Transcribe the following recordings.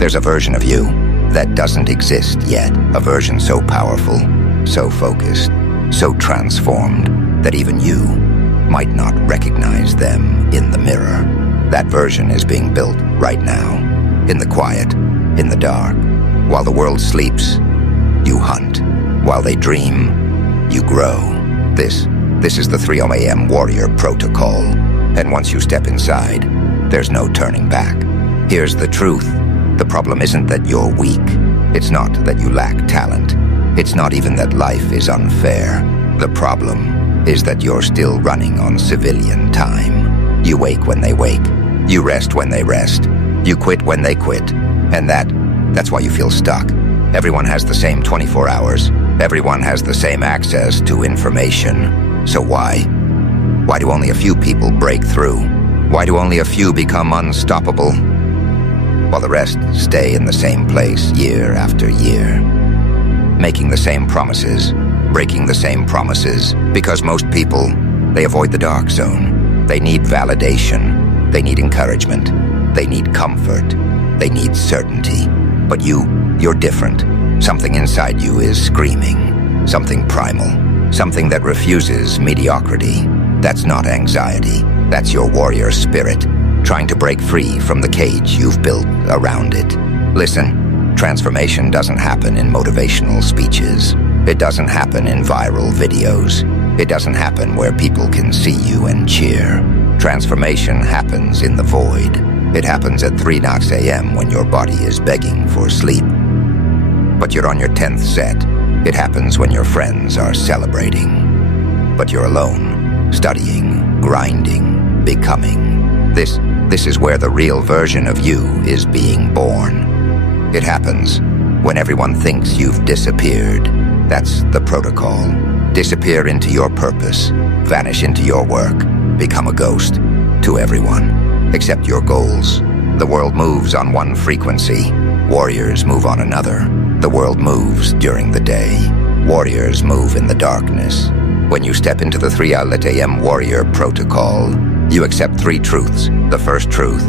There's a version of you that doesn't exist yet. A version so powerful, so focused, so transformed that even you might not recognize them in the mirror. That version is being built right now, in the quiet, in the dark. While the world sleeps, you hunt. While they dream, you grow. This is the 3 AM Warrior Protocol. And once you step inside, there's no turning back. Here's the truth. The problem isn't that you're weak. It's not that you lack talent. It's not even that life is unfair. The problem is that you're still running on civilian time. You wake when they wake. You rest when they rest. You quit when they quit. And that's why you feel stuck. Everyone has the same 24 hours. Everyone has the same access to information. So why? Why do only a few people break through? Why do only a few become unstoppable, while the rest stay in the same place year after year? Making the same promises, breaking the same promises, because most people, they avoid the dark zone. They need validation. They need encouragement. They need comfort. They need certainty. But you're different. Something inside you is screaming. Something primal. Something that refuses mediocrity. That's not anxiety. That's your warrior spirit, trying to break free from the cage you've built around it. Listen, transformation doesn't happen in motivational speeches. It doesn't happen in viral videos. It doesn't happen where people can see you and cheer. Transformation happens in the void. It happens at 3 AM when your body is begging for sleep. But you're on your 10th set. It happens when your friends are celebrating. But you're alone, studying, grinding, becoming. This is where the real version of you is being born. It happens when everyone thinks you've disappeared. That's the protocol. Disappear into your purpose, vanish into your work, become a ghost to everyone, except your goals. The world moves on one frequency. Warriors move on another. The world moves during the day. Warriors move in the darkness. When you step into the 3 AM Warrior Protocol, you accept 3 truths. The first truth: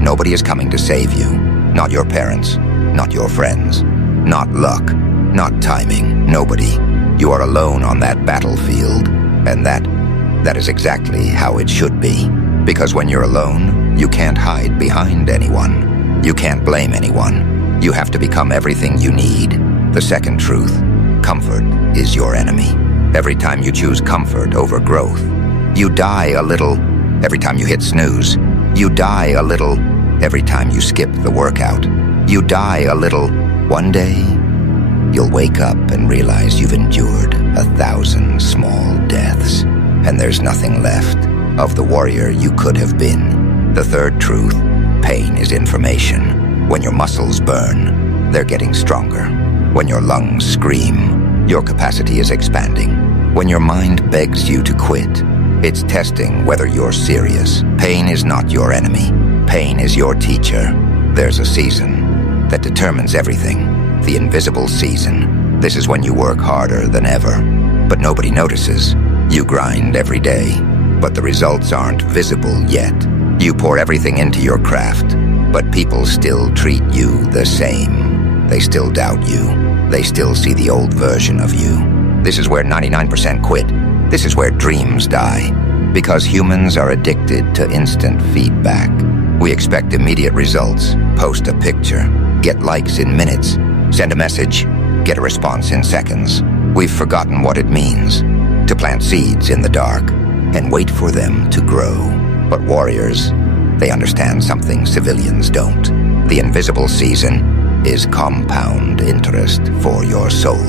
nobody is coming to save you. Not your parents, not your friends, not luck, not timing, nobody. You are alone on that battlefield, and that is exactly how it should be. Because when you're alone, you can't hide behind anyone. You can't blame anyone. You have to become everything you need. The second truth: comfort is your enemy. Every time you choose comfort over growth, you die a little. Every time you hit snooze, you die a little. Every time you skip the workout, you die a little. One day, you'll wake up and realize you've endured 1,000 small deaths, and there's nothing left of the warrior you could have been. The third truth: pain is information. When your muscles burn, they're getting stronger. When your lungs scream, your capacity is expanding. When your mind begs you to quit, it's testing whether you're serious. Pain is not your enemy. Pain is your teacher. There's a season that determines everything. The invisible season. This is when you work harder than ever, but nobody notices. You grind every day, but the results aren't visible yet. You pour everything into your craft, but people still treat you the same. They still doubt you. They still see the old version of you. This is where 99% quit. This is where dreams die. Because humans are addicted to instant feedback. We expect immediate results. Post a picture, get likes in minutes, send a message, get a response in seconds. We've forgotten what it means to plant seeds in the dark and wait for them to grow. But warriors, they understand something civilians don't. The invisible season is compound interest for your soul.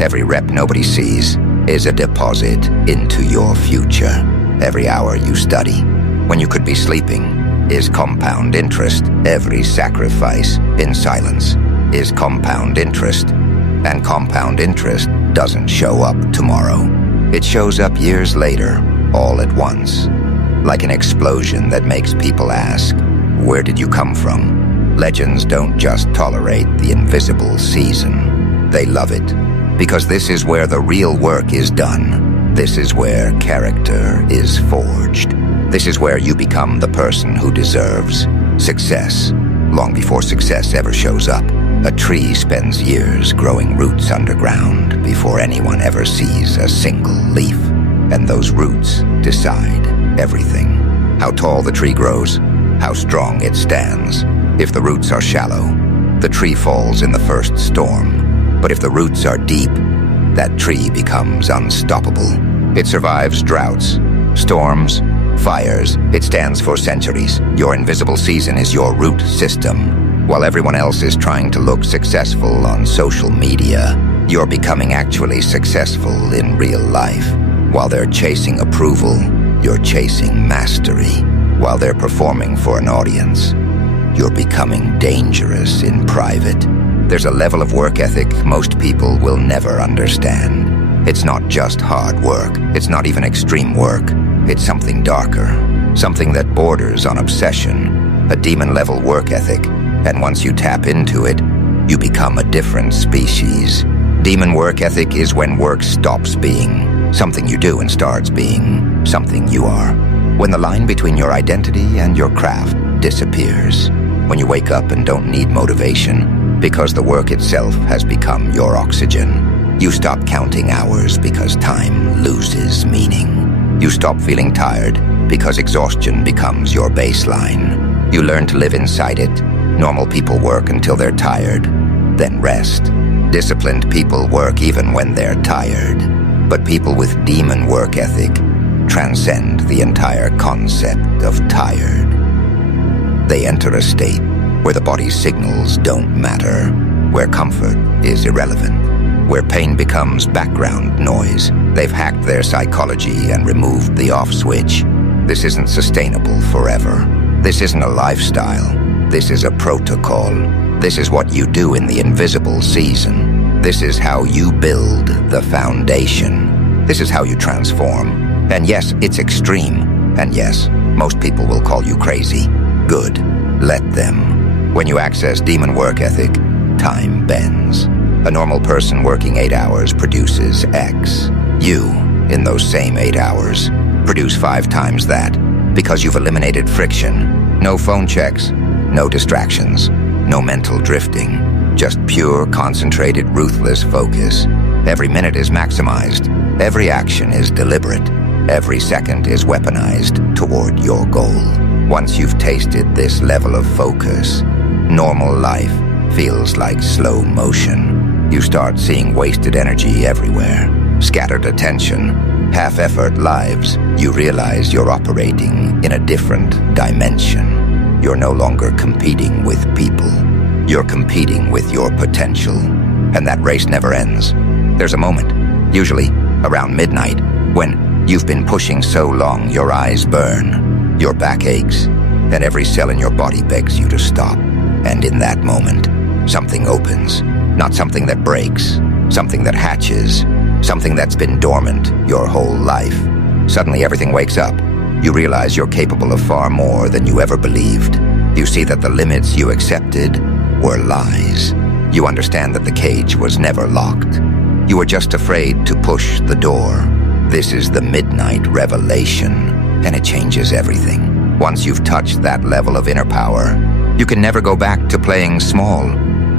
Every rep nobody sees is a deposit into your future. Every hour you study, when you could be sleeping, is compound interest. Every sacrifice in silence is compound interest. And compound interest doesn't show up tomorrow. It shows up years later, all at once. Like an explosion that makes people ask, where did you come from? Legends don't just tolerate the invisible season. They love it, because this is where the real work is done. This is where character is forged. This is where you become the person who deserves success, long before success ever shows up. A tree spends years growing roots underground before anyone ever sees a single leaf. And those roots decide everything. How tall the tree grows, how strong it stands. If the roots are shallow, the tree falls in the first storm. But if the roots are deep, that tree becomes unstoppable. It survives droughts, storms, fires. It stands for centuries. Your invisible season is your root system. While everyone else is trying to look successful on social media, you're becoming actually successful in real life. While they're chasing approval, you're chasing mastery. While they're performing for an audience, you're becoming dangerous in private. There's a level of work ethic most people will never understand. It's not just hard work. It's not even extreme work. It's something darker. Something that borders on obsession. A demon-level work ethic. And once you tap into it, you become a different species. Demon work ethic is when work stops being something you do and starts being something you are. When the line between your identity and your craft disappears. When you wake up and don't need motivation because the work itself has become your oxygen. You stop counting hours because time loses meaning. You stop feeling tired because exhaustion becomes your baseline. You learn to live inside it. Normal people work until they're tired, then rest. Disciplined people work even when they're tired. But people with demon work ethic transcend the entire concept of tired. They enter a state where the body's signals don't matter, where comfort is irrelevant, where pain becomes background noise. They've hacked their psychology and removed the off switch. This isn't sustainable forever. This isn't a lifestyle. This is a protocol. This is what you do in the invisible season. This is how you build the foundation. This is how you transform. And yes, it's extreme. And yes, most people will call you crazy. Good. Let them. When you access demon work ethic, time bends. A normal person working 8 hours produces X. You, in those same 8 hours, produce 5 times that because you've eliminated friction. No phone checks, no distractions, no mental drifting. Just pure, concentrated, ruthless focus. Every minute is maximized. Every action is deliberate. Every second is weaponized toward your goal. Once you've tasted this level of focus, normal life feels like slow motion. You start seeing wasted energy everywhere, scattered attention, half-effort lives. You realize you're operating in a different dimension. You're no longer competing with people. You're competing with your potential. And that race never ends. There's a moment, usually around midnight, when you've been pushing so long your eyes burn. Your back aches, and every cell in your body begs you to stop. And in that moment, something opens. Not something that breaks, something that hatches, something that's been dormant your whole life. Suddenly everything wakes up. You realize you're capable of far more than you ever believed. You see that the limits you accepted were lies. You understand that the cage was never locked. You were just afraid to push the door. This is the midnight revelation. And it changes everything. Once you've touched that level of inner power, you can never go back to playing small.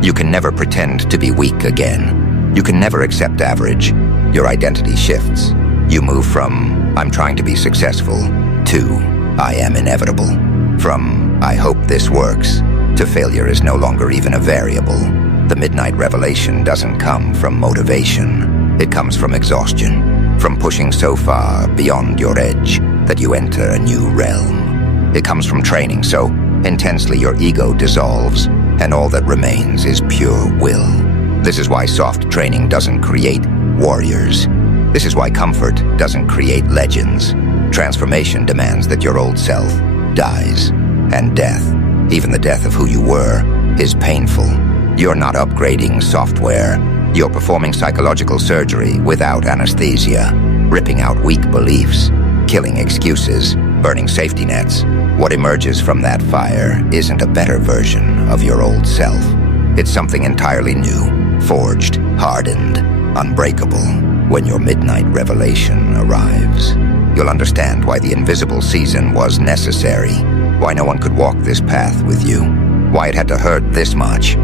You can never pretend to be weak again. You can never accept average. Your identity shifts. You move from, I'm trying to be successful, to, I am inevitable. From, I hope this works, to failure is no longer even a variable. The midnight revelation doesn't come from motivation. It comes from exhaustion. From pushing so far beyond your edge that you enter a new realm. It comes from training so intensely your ego dissolves, and all that remains is pure will. This is why soft training doesn't create warriors. This is why comfort doesn't create legends. Transformation demands that your old self dies, and death, even the death of who you were, is painful. You're not upgrading software. You're performing psychological surgery without anesthesia, ripping out weak beliefs, killing excuses, burning safety nets. What emerges from that fire isn't a better version of your old self. It's something entirely new, forged, hardened, unbreakable. When your midnight revelation arrives, you'll understand why the invisible season was necessary, why no one could walk this path with you. Why it had to hurt this much?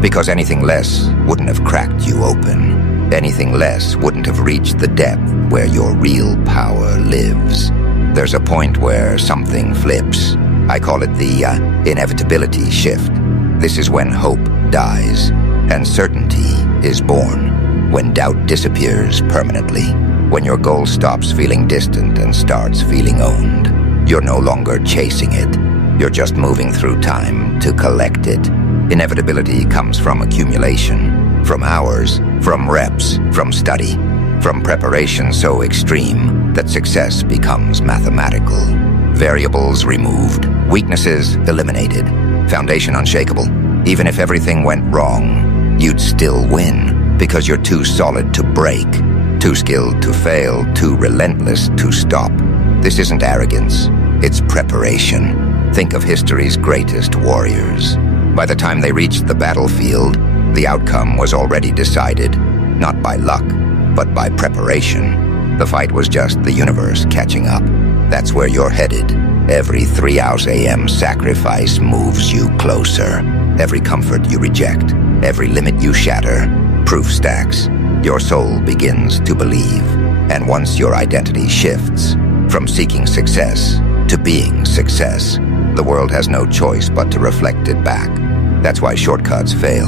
Because anything less wouldn't have cracked you open. Anything less wouldn't have reached the depth where your real power lives. There's a point where something flips. I call it the inevitability shift. This is when hope dies and certainty is born. When doubt disappears permanently. When your goal stops feeling distant and starts feeling owned. You're no longer chasing it. You're just moving through time to collect it. Inevitability comes from accumulation, from hours, from reps, from study, from preparation so extreme that success becomes mathematical. Variables removed, weaknesses eliminated, foundation unshakable. Even if everything went wrong, you'd still win because you're too solid to break, too skilled to fail, too relentless to stop. This isn't arrogance, it's preparation. Think of history's greatest warriors. By the time they reached the battlefield, the outcome was already decided, not by luck, but by preparation. The fight was just the universe catching up. That's where you're headed. Every 3 a.m. sacrifice moves you closer. Every comfort you reject, every limit you shatter, proof stacks. Your soul begins to believe. And once your identity shifts, from seeking success to being success, the world has no choice but to reflect it back. That's why shortcuts fail.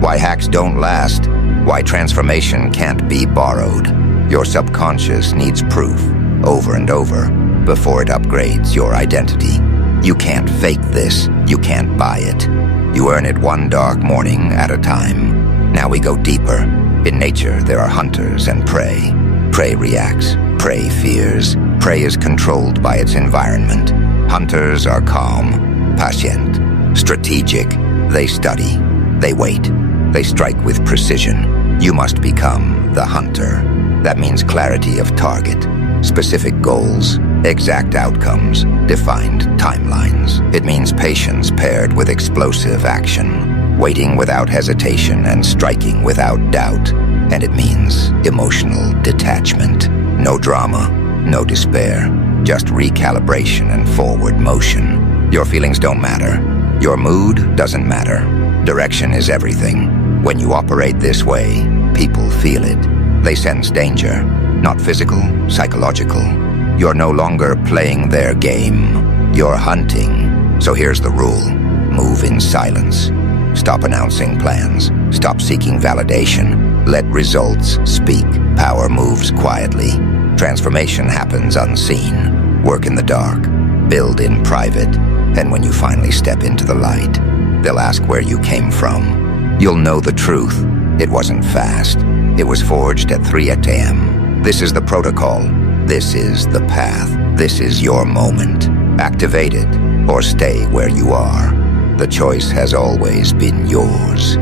Why hacks don't last. Why transformation can't be borrowed. Your subconscious needs proof, over and over, before it upgrades your identity. You can't fake this. You can't buy it. You earn it one dark morning at a time. Now we go deeper. In nature, there are hunters and prey. Prey reacts. Prey fears. Prey is controlled by its environment. Hunters are calm, patient, strategic. They study, they wait, they strike with precision. You must become the hunter. That means clarity of target, specific goals, exact outcomes, defined timelines. It means patience paired with explosive action, waiting without hesitation and striking without doubt. And it means emotional detachment. No drama, no despair, just recalibration and forward motion. Your feelings don't matter. Your mood doesn't matter. Direction is everything. When you operate this way, people feel it. They sense danger, not physical, psychological. You're no longer playing their game. You're hunting. So here's the rule. Move in silence. Stop announcing plans. Stop seeking validation. Let results speak. Power moves quietly. Transformation happens unseen. Work in the dark. Build in private. And when you finally step into the light, they'll ask where you came from. You'll know the truth. It wasn't fast. It was forged at 3 a.m. This is the protocol. This is the path. This is your moment. Activate it or stay where you are. The choice has always been yours.